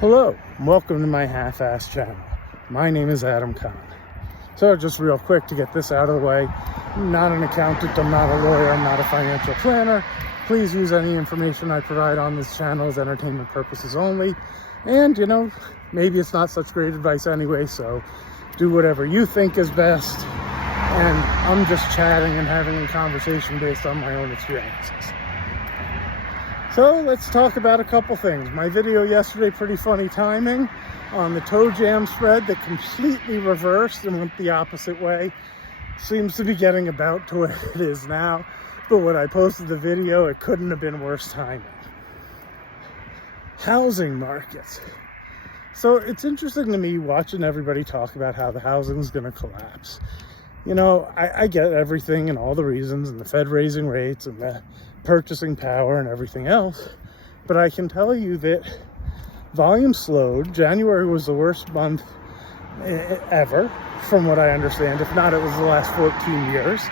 Hello, and welcome to my half-ass channel. My name is Adam Kahn. So just real quick to get this out of the way, I'm not an accountant, I'm not a lawyer, I'm not a financial planner. Please use any information I provide on this channel as entertainment purposes only. And maybe it's not such great advice anyway, so do whatever you think is best. And I'm just chatting and having a conversation based on my own experiences. So let's talk about a couple things. My video yesterday, pretty funny timing, on the toe jam spread that completely reversed and went the opposite way. Seems to be getting about to where it is now. But when I posted the video, it couldn't have been worse timing. Housing markets. So it's interesting to me watching everybody talk about how the housing is going to collapse. I get everything and all the reasons and the Fed raising rates and the purchasing power and everything else, but I can tell you that volume slowed. January was the worst month ever, from what I understand. If not, it was the last 14 years.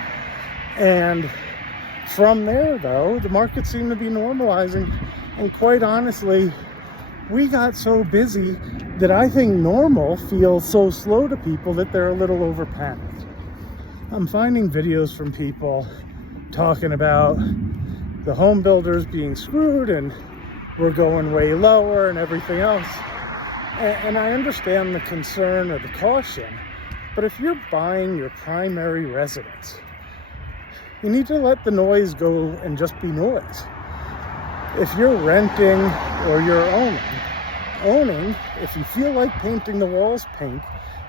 And from there, though, the market seemed to be normalizing. And quite honestly, we got so busy that I think normal feels so slow to people that they're a little over panicked. I'm finding videos from people talking about the home builders being screwed and we're going way lower and everything else. And I understand the concern or the caution, but if you're buying your primary residence, you need to let the noise go and just be noise. If you're renting or you're owning, if you feel like painting the walls pink,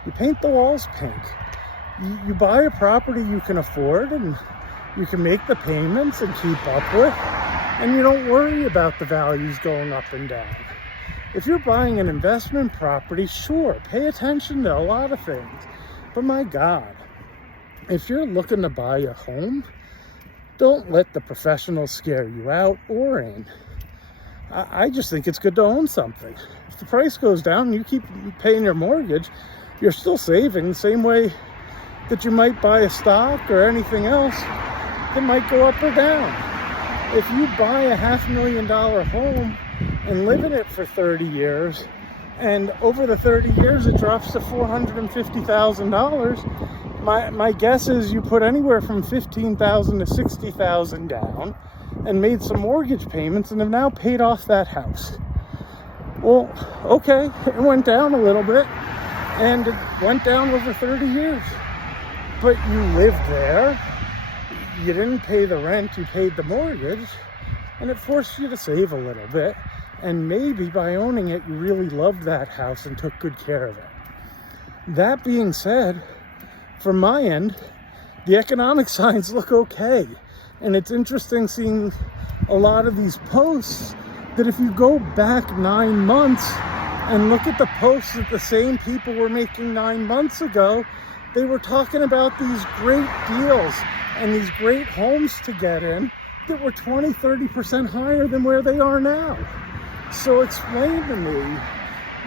you paint the walls pink. You buy a property you can afford and you can make the payments and keep up with, and you don't worry about the values going up and down. If you're buying an investment property, sure, pay attention to a lot of things. But my God, if you're looking to buy a home, don't let the professionals scare you out or in. I just think it's good to own something. If the price goes down and you keep paying your mortgage, you're still saving the same way that you might buy a stock or anything else that might go up or down. If you buy a $500,000 home and live in it for 30 years, and over the 30 years it drops to $450,000, my guess is you put anywhere from $15,000 to $60,000 down and made some mortgage payments and have now paid off that house. Well, okay, it went down a little bit, and it went down over 30 years. But you lived there, you didn't pay the rent, you paid the mortgage, and it forced you to save a little bit. And maybe by owning it, you really loved that house and took good care of it. That being said, from my end, the economic signs look okay. And it's interesting seeing a lot of these posts that if you go back 9 months and look at the posts that the same people were making 9 months ago, they were talking about these great deals and these great homes to get in that were 20-30% higher than where they are now. So explain to me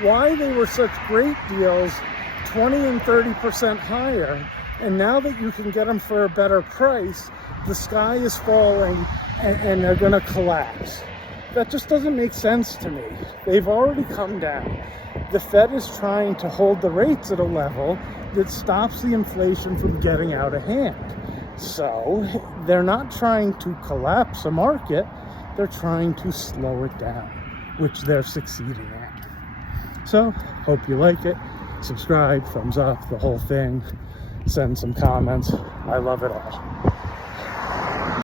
why they were such great deals, 20 and 30% higher, and now that you can get them for a better price, the sky is falling and they're going to collapse. That just doesn't make sense to me. They've already come down. The Fed is trying to hold the rates at a level that stops the inflation from getting out of hand. So they're not trying to collapse a market, they're trying to slow it down, which they're succeeding at. So hope you like it. Subscribe, thumbs up, the whole thing. Send some comments. I love it all.